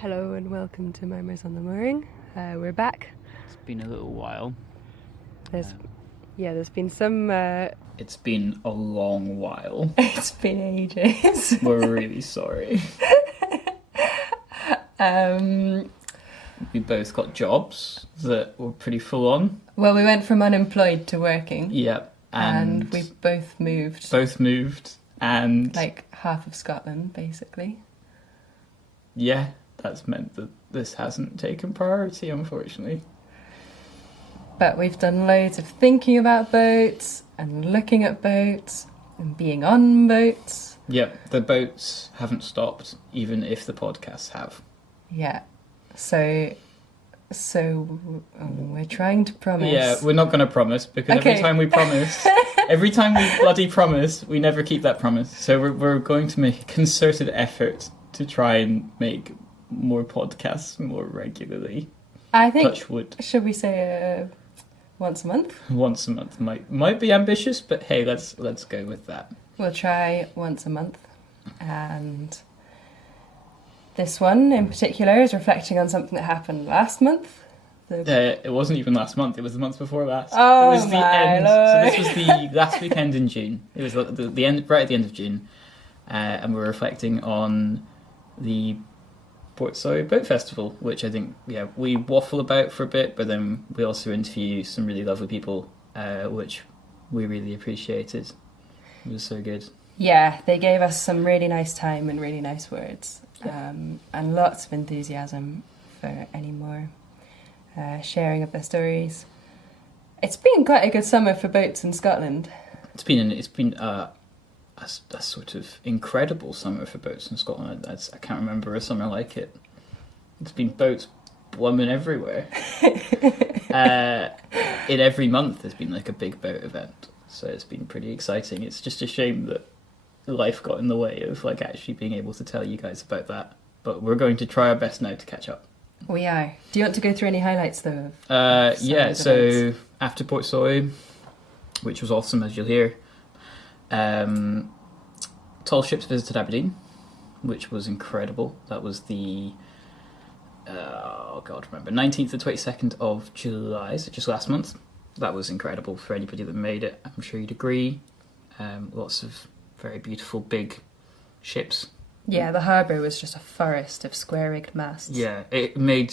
Hello and welcome to Murmurs on the Mooring. We're back. It's been a little while. There's been some... It's been a long while. It's been ages. We're really sorry. We both got jobs that were pretty full on. Well, we went from unemployed to working. Yep. And we both moved. And... like half of Scotland, basically. Yeah, that's meant that this hasn't taken priority, unfortunately. But we've done loads of thinking about boats and looking at boats and being on boats. Yep, the boats haven't stopped, even if the podcasts have. Yeah. So we're trying to promise. Yeah, we're not going to promise, because every time we bloody promise, we never keep that promise. So we're going to make a concerted effort to try and make more podcasts more regularly. I think, touch wood. Should we say once a month? Once a month might be ambitious, but hey, let's go with that. We'll try once a month, and this one in particular is reflecting on something that happened last month. It wasn't even last month, it was the month before last. Oh, it was the end. Lord. So this was the last weekend in June. It was the end, right at the end of June. And we're reflecting on the Portsoy Boat Festival, which I think, we waffle about for a bit, but then we also interview some really lovely people, which we really appreciated. It was so good. Yeah, they gave us some really nice time and really nice words, and lots of enthusiasm for any more sharing of their stories. It's been quite a good summer for boats in Scotland. It's been a sort of incredible summer for boats in Scotland. I can't remember a summer like it. It's been boats blooming everywhere. In every month there's been like a big boat event, so it's been pretty exciting. It's just a shame that life got in the way of like actually being able to tell you guys about that, but we're going to try our best now to catch up. We are. Do you want to go through any highlights though? So events? After Portsoy, which was awesome as you'll hear, Tall Ships visited Aberdeen, which was incredible. That was the 19th to 22nd of July, so just last month. That was incredible for anybody that made it. I'm sure you'd agree. Lots of very beautiful big ships. Yeah, the harbour was just a forest of square-rigged masts. Yeah, it made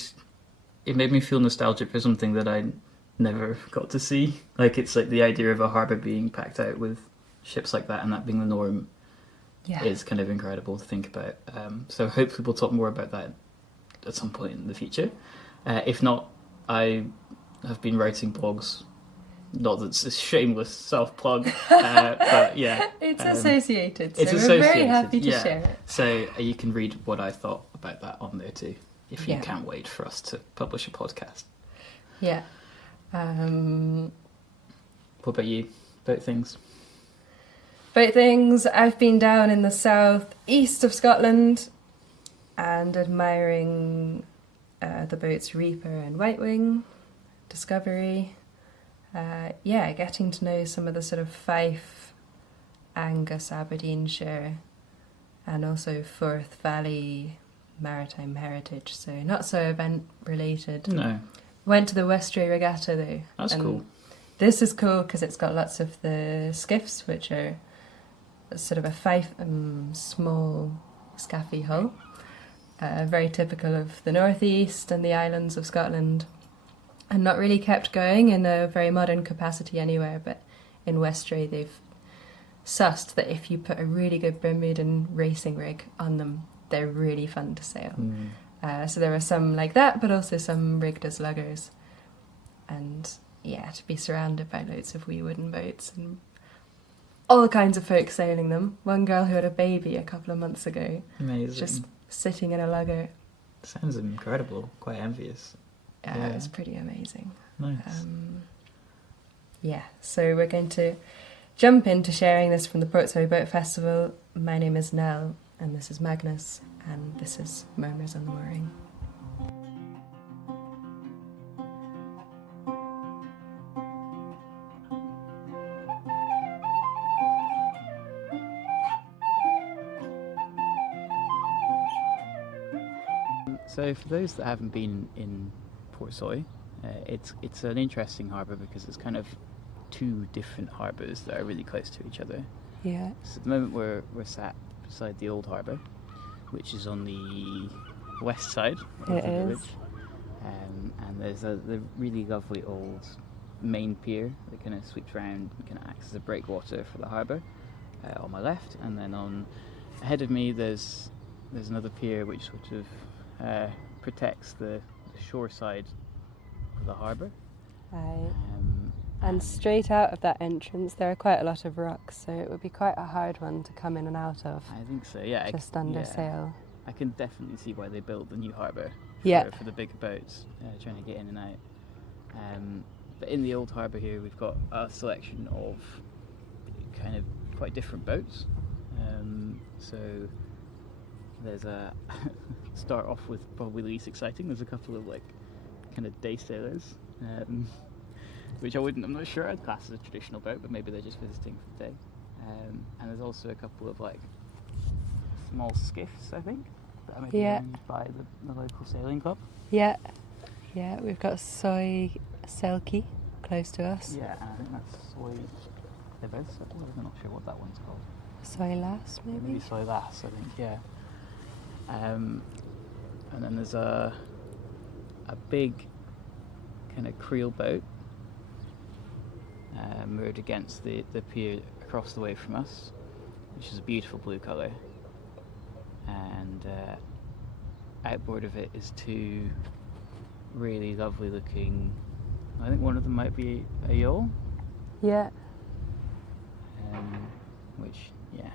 me feel nostalgic for something that I never got to see. Like, it's like the idea of a harbour being packed out with ships like that and that being the norm is kind of incredible to think about. So hopefully we'll talk more about that at some point in the future. If not, I have been writing blogs. Not that it's a shameless self-plug, but yeah. It's associated, so it's we're associated, very happy to share it. So you can read what I thought about that on there too, if you can't wait for us to publish a podcast. Yeah. What about you? Boat things? Boat things. I've been down in the south east of Scotland and admiring the boats Reaper and Whitewing, Discovery. Getting to know some of the sort of Fife, Angus, Aberdeenshire, and also Forth Valley maritime heritage. So not so event related. No. Went to the Westray Regatta though. That's cool. This is cool because it's got lots of the skiffs, which are sort of a Fife small scaffy hull, very typical of the northeast and the islands of Scotland. And not really kept going in a very modern capacity anywhere, but in Westray they've sussed that if you put a really good Bermudan racing rig on them, they're really fun to sail. So there are some like that, but also some rigged as luggers. And to be surrounded by loads of wee wooden boats and all kinds of folk sailing them. One girl who had a baby a couple of months ago. Amazing. Just sitting in a lugger. Sounds incredible. Quite envious. Yeah, it's pretty amazing. Nice. So we're going to jump into sharing this from the Portsoy Boat Festival. My name is Nell, and this is Magnus, and this is Murmurs on the Mooring. So for those that haven't been in Portsoy, it's an interesting harbour because it's kind of two different harbours that are really close to each other. Yeah. So at the moment we're sat beside the old harbour, which is on the west side of the village. And there's the really lovely old main pier that kind of sweeps around and kind of acts as a breakwater for the harbour on my left. And then ahead of me there's another pier which sort of protects the shore side of the harbour. And straight out of that entrance there are quite a lot of rocks, so it would be quite a hard one to come in and out of. I think so, yeah. Just under sail. I can definitely see why they built the new harbour for the bigger boats, trying to get in and out. But in the old harbour here we've got a selection of kind of quite different boats. So there's start off with probably the least exciting. There's a couple of like kind of day sailors, which I'm not sure I'd class as a traditional boat, but maybe they're just visiting for the day. And there's also a couple of like small skiffs, I think, that are maybe owned by the local sailing club. Yeah, we've got Soy Selkie close to us. Yeah, and I think that's Soy Libes. I'm not sure what that one's called. Soy Lass, maybe? Soy Lass, I think, yeah. And then there's a big kind of creel boat moored against the pier across the way from us, which is a beautiful blue colour. And outboard of it is two really lovely looking, I think one of them might be a yawl. Yeah. Which,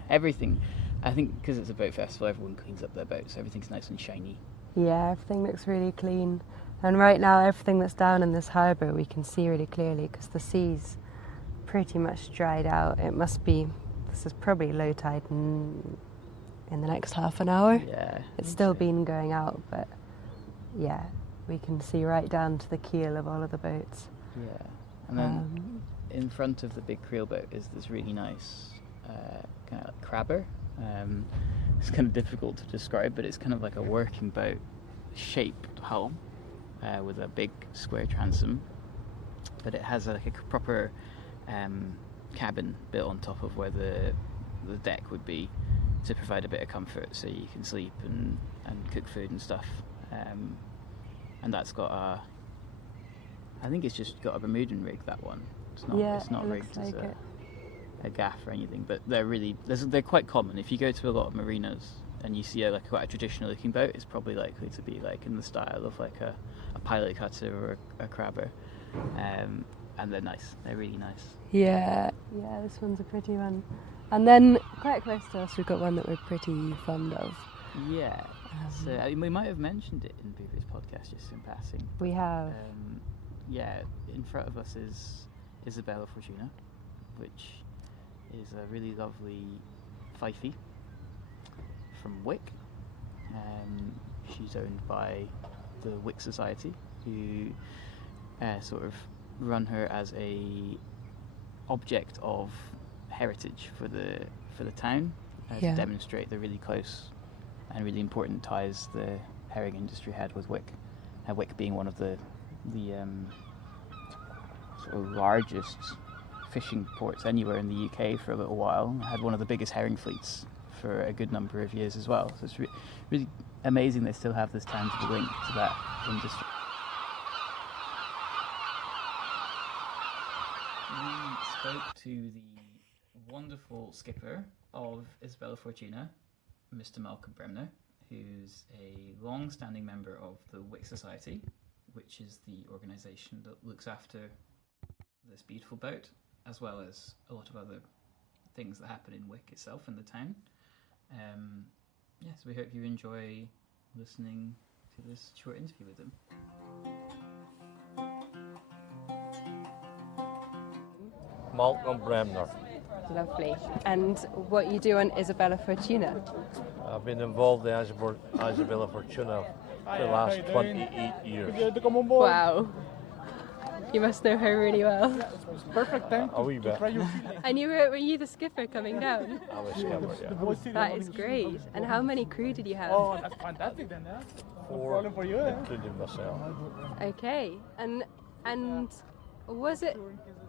everything, I think because it's a boat festival, everyone cleans up their boats, so everything's nice and shiny. Yeah, everything looks really clean. And right now everything that's down in this harbour we can see really clearly because the sea's pretty much dried out. This is probably low tide in the next half an hour. Yeah. It's still been going out, but we can see right down to the keel of all of the boats. Yeah. And then in front of the big creel boat is this really nice kind of like crabber. It's kind of difficult to describe, but it's kind of like a working boat shaped hull with a big square transom, but it has like a proper cabin built on top of where the deck would be to provide a bit of comfort, so you can sleep and cook food and stuff. And that's got I think it's just got a Bermudan rig, that one. It's not rigged as a gaff or anything, but they're quite common. If you go to a lot of marinas and you see quite a traditional looking boat, it's probably likely to be like in the style of like a pilot cutter or a crabber. And they're nice. They're really nice. Yeah, this one's a pretty one. And then quite close to us we've got one that we're pretty fond of. Yeah. So we might have mentioned it in previous podcasts just in passing. We have. In front of us is Isabella Fortuna, which is a really lovely fifey from Wick. She's owned by the Wick Society, who sort of run her as a object of heritage for the town, to demonstrate the really close and really important ties the herring industry had with Wick. Wick being one of the sort of largest fishing ports anywhere in the UK for a little while. Had one of the biggest herring fleets for a good number of years as well. So it's really amazing they still have this tangible link to that industry. We spoke to the wonderful skipper of Isabella Fortuna, Mr. Malcolm Bremner, who's a long-standing member of the Wick Society, which is the organisation that looks after this beautiful boat, as well as a lot of other things that happen in Wick itself in the town. So we hope you enjoy listening to this short interview with him. Malcolm Bremner. Lovely. And what you do on Isabella Fortuna? I've been involved in Isabella Fortuna for the last 28 years. Wow. You must know her really well. It's perfect time A wee to bit. try your feeling. And were you the skipper coming down? I was skipper, yeah. That is great. And how many crew did you have? Oh, that's fantastic then, yeah. No problem for you, eh? Including myself. Okay. And was it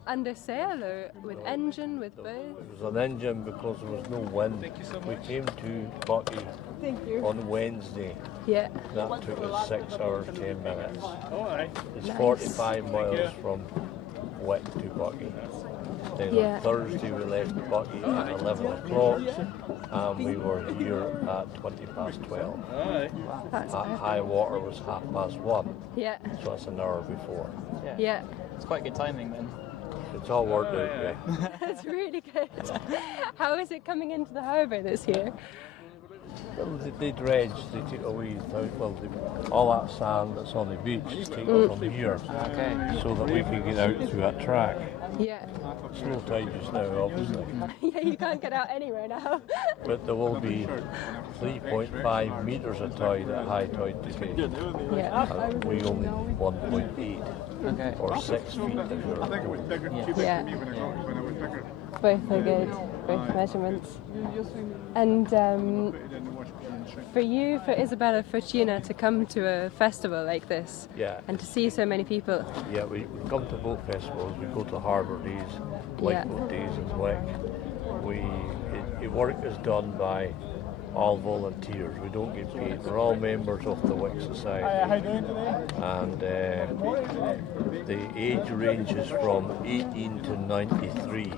under sail or with engine, with both? It was an engine because there was no wind. We came to Bucky on Wednesday. Yeah. That took us 6 hours, 10 minutes. All right. It's Nice. 45 miles from Wick to Bucky. Then Yeah. on Thursday we left Bucky at 11 o'clock and we were here at 20 past 12. All right. That's At high water was 1:30, Yeah. so that's an hour before. Yeah. It's quite good timing then. It's all worked out, yeah. That's really good. How is it coming into the harbour this year? Well, they dredge, they take away, all that sand that's on the beach is taken from here Okay. so that we can get out through that track. Yeah. Slow tide just now, obviously, Yeah, you can't get out anywhere now. but there will be 3.5 metres of tide at high tide today. Yeah. And we only 1.8 Okay. or 6 feet if you're Yeah. Both are good, both measurements. And for you, for Isabella Fortuna, to come to a festival like this Yeah. and to see so many people. Yeah, we come to boat festivals, we go to harbour days, lifeboat days in Wick. Work is done by all volunteers, we don't get paid, we're all members of the Wick Society. How you doing today? And the age ranges from 18 to 93.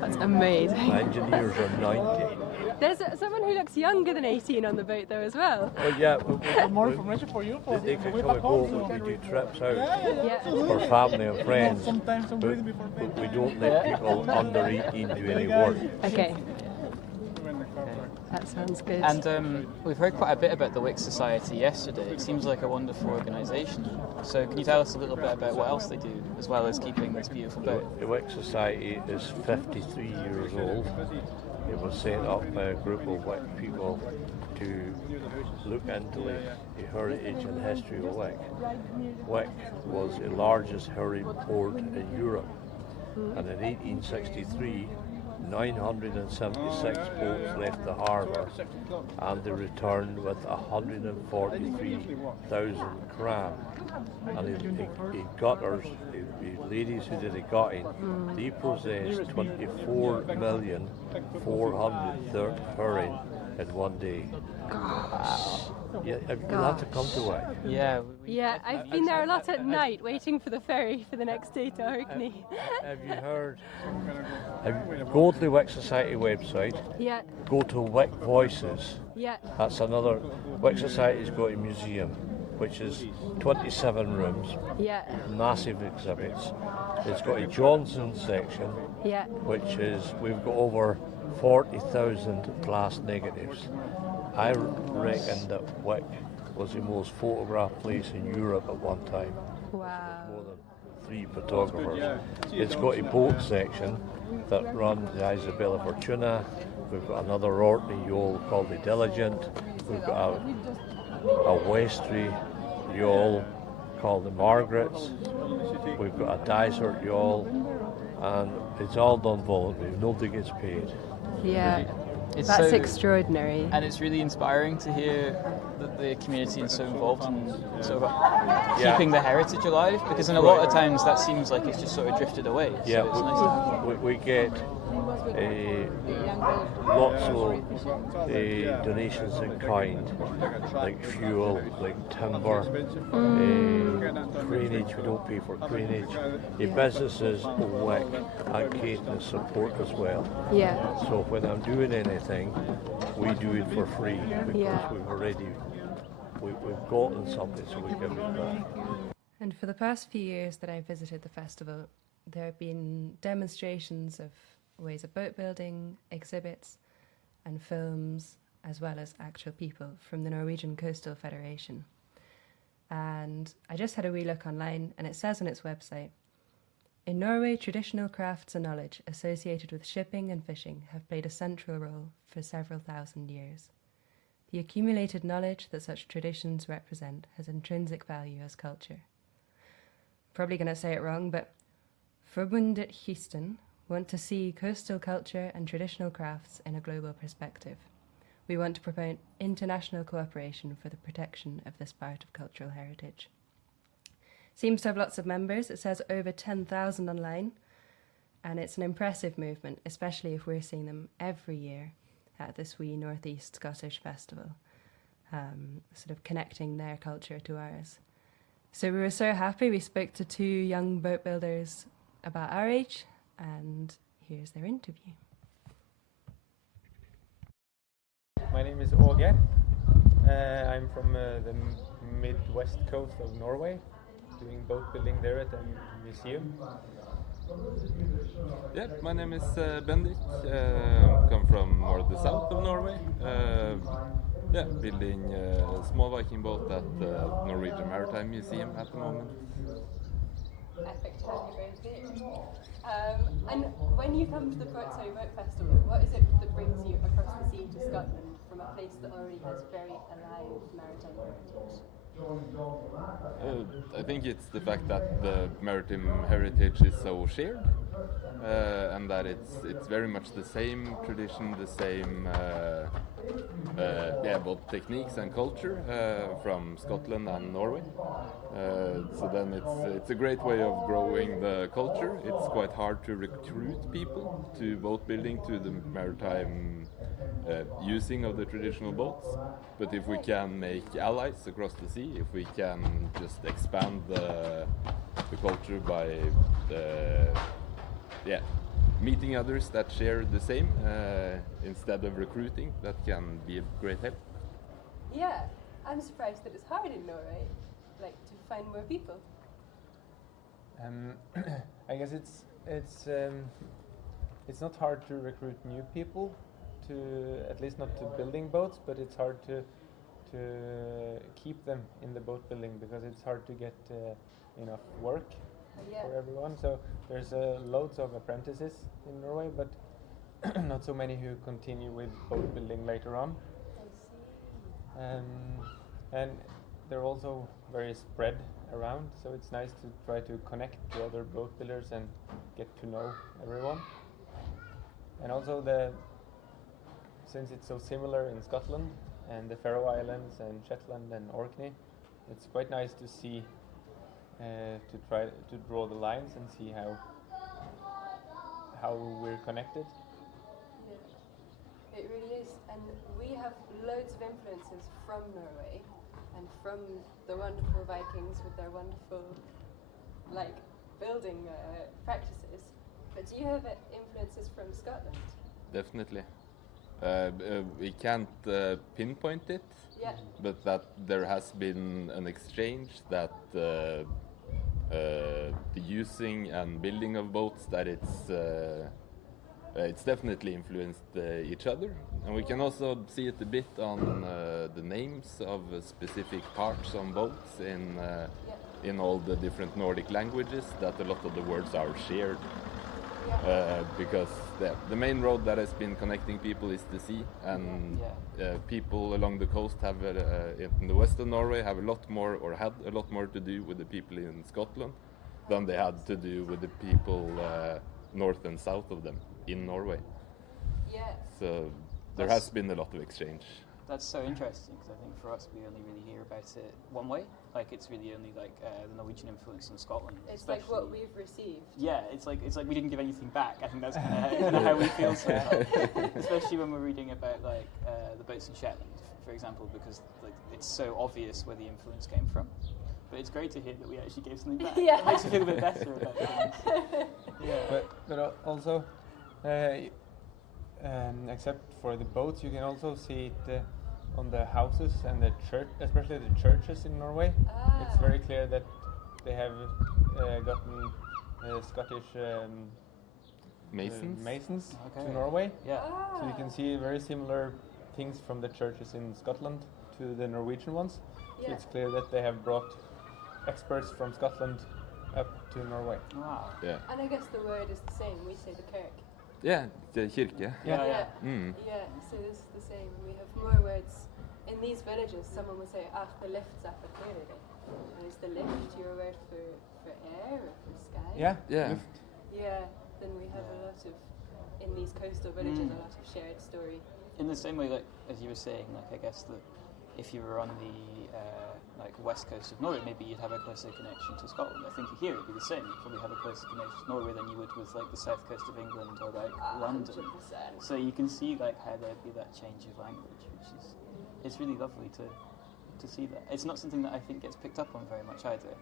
That's amazing. Engineers are 90. There's someone who looks younger than 18 on the boat though as well. Well, yeah, More information for you. For they can way come back and go, home. but we do trips out Yeah. for family and friends. Sometimes I'm But, waiting before bed. but we don't let people under 18 do any work. Okay, that sounds good. And we've heard quite a bit about the Wick Society yesterday. It seems like a wonderful organisation. So can you tell us a little bit about what else they do, as well as keeping this beautiful boat? The Wick Society is 53 years old. It was set up by a group of Wick people to look into the heritage and history of Wick. Wick was the largest heritage port in Europe, and in 1863 976 boats left the harbour and they returned with 143,000 cram. And the gutters, the ladies who did the gutting, they possessed 24,400,000 herring in one day. Gosh. Yeah, you'll have to come to Wick. Yeah. Yeah, I've been there a lot at night waiting for the ferry for the next day to Orkney. Have you heard? Go to the Wick Society website, Yeah, go to Wick Voices. yeah, That's another. Wick Society's got a museum, which is 27 rooms, yeah, massive exhibits. It's got a Johnson section, yeah. which is, we've got over 40,000 glass negatives. I reckon that Wick was the most photographed place in Europe at one time. Wow. More than 3 photographers. It's got a boat section that runs the Isabella Fortuna. We've got another Orkney yawl called the Diligent. We've got a Westry yawl called the Margarets. We've got a Dysart yawl, and it's all done voluntary. Nobody gets paid. Yeah, It's that's so- extraordinary. And it's really inspiring to hear that the community is so involved in sort of keeping the heritage alive, because in a lot of times that seems like it's just sort of drifted away. Yeah, So it's nice to have. we get lots of donations in kind, like fuel, like timber, cranage. We don't pay for cranage. The businesses of Wick and Caithness support as well. Yeah, So when I'm doing anything, we do it for free because Yeah. we've gotten something, so we give it back. and for the past few years that I've visited the festival, there have been demonstrations of ways of boat building, exhibits, and films, as well as actual people from the Norwegian Coastal Federation. And I just had a wee look online, and it says on its website, in Norway, traditional crafts and knowledge associated with shipping and fishing have played a central role for several thousand years. The accumulated knowledge that such traditions represent has intrinsic value as culture. probably going to say it wrong, but Forbundet Kysten want to see coastal culture and traditional crafts in a global perspective. We want to promote international cooperation for the protection of this part of cultural heritage. Seems to have lots of members. It says over 10,000 online, and it's an impressive movement, especially if we're seeing them every year at this wee Northeast Scottish festival, sort of connecting their culture to ours. So we were so happy. We spoke to 2 young boat builders about our age, and here's their interview. My name is Aage. I'm from the midwest coast of Norway, doing boat building there at a museum. Yeah, my name is Bendik. Come from more the south of Norway. Building a small Viking boat at the Norwegian Maritime Museum at the moment. Epic to have you both here. And when you come to the Portsoy Boat Festival, what is it that brings you across the sea to Scotland from a place that already has very alive maritime heritage? I think it's the fact that the maritime heritage is so shared, and that it's very much the same tradition, the same both techniques and culture from Scotland and Norway. So then it's a great way of growing the culture. It's quite hard to recruit people to boat building, to the maritime using of the traditional boats. But if we can make allies across the sea, if we can just expand the culture by meeting others that share the same instead of recruiting, that can be a great help. Yeah, I'm surprised that it's hard in Norway, like to find more people. I guess it's not hard to recruit new people, to at least not to building boats, but it's hard to keep them in the boat building because it's hard to get enough work for everyone. So there's loads of apprentices in Norway, but not so many who continue with boat building later on. I see. And they're also very spread around, so it's nice to try to connect to other boat builders and get to know everyone. And also since it's so similar in Scotland and the Faroe Islands and Shetland and Orkney, it's quite nice to see, to try to draw the lines and see how we're connected. Yeah, it really is, and we have loads of influences from Norway and from the wonderful Vikings with their wonderful, building practices. But do you have influences from Scotland? Definitely. We can't pinpoint it, but that there has been an exchange, that the using and building of boats, that it's definitely influenced each other. And we can also see it a bit on the names of specific parts on boats in all the different Nordic languages, that a lot of the words are shared. Because the main road that has been connecting people is the sea, and people along the coast have in the west of Norway have a lot more, or had a lot more to do with the people in Scotland than they had to do with the people north and south of them in Norway. Yeah. So there has been a lot of exchange. That's so interesting, because I think for us we only really hear about it one way. Like it's really only the Norwegian influence in Scotland. It's like what we've received. Yeah, it's like we didn't give anything back. I think that's kind of how we feel sometimes. Especially when we're reading about the boats in Shetland, for example, because it's so obvious where the influence came from. But it's great to hear that we actually gave something back. Yeah. It makes you feel a bit better about things. Yeah. But also, except for the boats, you can also see it on the houses and the church, especially the churches in Norway. It's very clear that they have gotten Scottish masons to Norway. Yeah. So you can see very similar things from the churches in Scotland to the Norwegian ones. So it's clear that they have brought experts from Scotland up to Norway. Wow. Yeah. And I guess the word is the same. We say the kirk. Yeah, the kirke. Yeah. Mm. Yeah, so this is the same. We have more words. In these villages, someone would say, the lifts up at Nuride. Is the lift your word for air or for sky? Yeah. Yeah, then we have a lot of, in these coastal villages, a lot of shared story. In the same way, like as you were saying, like I guess that if you were on the like west coast of Norway, maybe you'd have a closer connection to Scotland. I think here it'd be the same. You'd probably have a closer connection to Norway than you would with like the south coast of England or like London. 100%. So you can see like how there'd be that change of language, which is it's really lovely to see that. It's not something that I think gets picked up on very much either.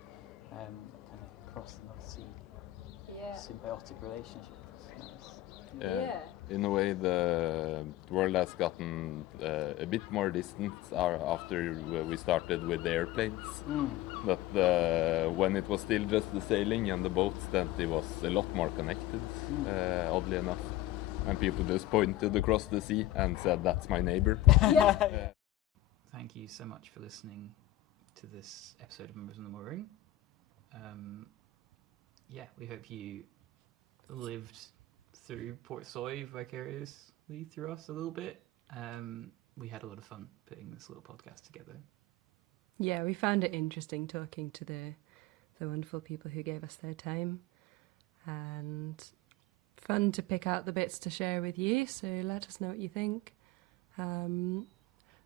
Kind of across the North Sea, symbiotic relationship. It's nice. In a way, the world has gotten a bit more distant after we started with the airplanes. But when it was still just the sailing and the boats, then it was a lot more connected, oddly enough. And people just pointed across the sea and said, "That's my neighbor." Thank you so much for listening to this episode of Murmurs in the Mooring. We hope you lived through Portsoy vicariously through us a little bit. We had a lot of fun putting this little podcast together. Yeah, we found it interesting talking to the wonderful people who gave us their time, and fun to pick out the bits to share with you, so let us know what you think.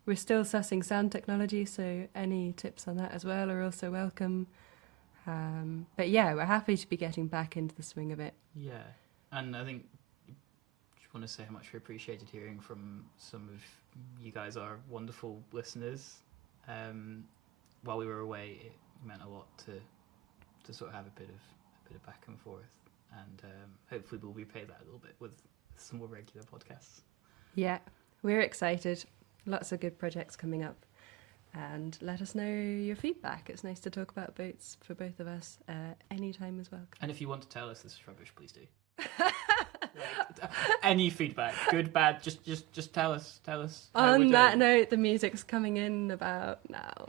We're still sussing sound technology, so any tips on that as well are also welcome. But yeah, we're happy to be getting back into the swing of it. Yeah, and I think I just want to say how much we appreciated hearing from some of you guys, our wonderful listeners. While we were away, it meant a lot to sort of have a bit of back and forth, and hopefully we'll repay that a little bit with some more regular podcasts. Yeah, we're excited. Lots of good projects coming up, and let us know your feedback. It's nice to talk about boats for both of us anytime as well. And if you want to tell us this is rubbish, please do. Any feedback, good, bad, just tell us. On that note, the music's coming in about now.